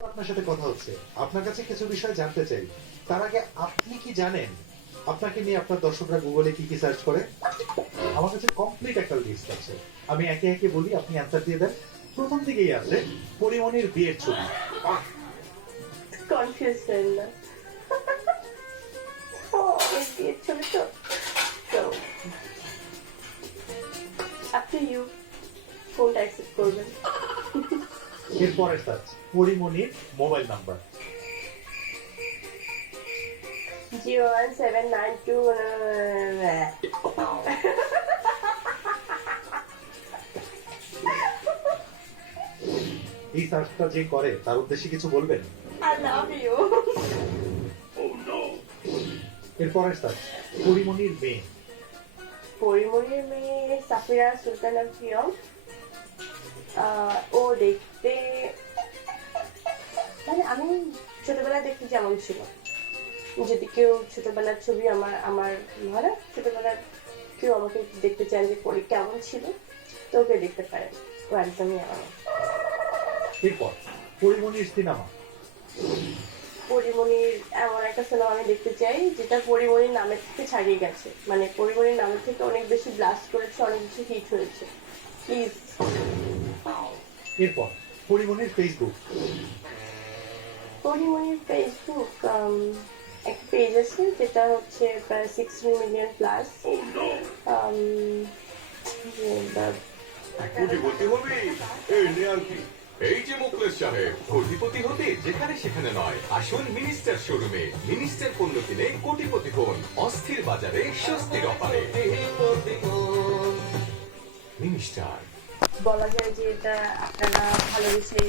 আপনার সাথে কথা হচ্ছে। আপনার কাছে কিছু বিষয় জানতে চাই। তার আগে আপনি কি জানেন? আপনাকে নিয়ে আপনার দর্শকরা গুগলে কি কি সার্চ করে? আমার কাছে কমপ্লিট একটা লিস্ট আছে। আমি একে একে বলি, আপনি অ্যান্সার দিয়ে দেন। প্রথম দিকেই আছে পরিমণির বিয়ের ছবি। কনফিউজ না আপনি ইউ কোনটা অ্যাকসেপ্ট করবেন। এরপরের search পরিমণির mobile number. Zero one seven nine two এই সার্চটা যে করে তার উদ্দেশ্যে কিছু বলবেন? আই লাভ ইউ এরপরের সার্চ পরিমণির মেয়ে। পরিমণির মেয়ে সাফিরা সুলতানা প্রিয়ম। ও দেখতে মানে আমি ছোটবেলায় দেখতে যেমন ছিল। যদি কেউ ছোটবেলার ছবি আমার আমার ধরে ছোটবেলার কেউ আমাকে দেখতে চান যে পরি কেমন ছিল তো ওকে দেখতে পারেন ও একদমই আমার। এরপর পরিমণির সিনেমা পরিমণির এমন একটা সিনেমা আমি দেখতে চাই যেটা পরিমণির নামের থেকে ছাড়িয়ে গেছে। মানে পরিমণির নামের থেকে অনেক বেশি ব্লাস্ট করেছে অনেক বেশি হিট হয়েছে। প্লিজ এরপর পরিমণির ফেসবুক পরিমণির ফেসবুক একটা পেজ আছে যেটা হচ্ছে প্রায় সিক্সটিন মিলিয়ন প্লাস কোটিপতি হবি এই যে মুখলেস সাহেব কোটিপতি হতে যেখানে সেখানে নয়। আসুন মিনিস্টার শোরুমে মিনিস্টার পণ্য কিনে কোটিপতি হন অস্থির বাজারে স্বস্তির অফারে মিনিস্টার বলা যায় যে এটা আপনারা ভালোবেসে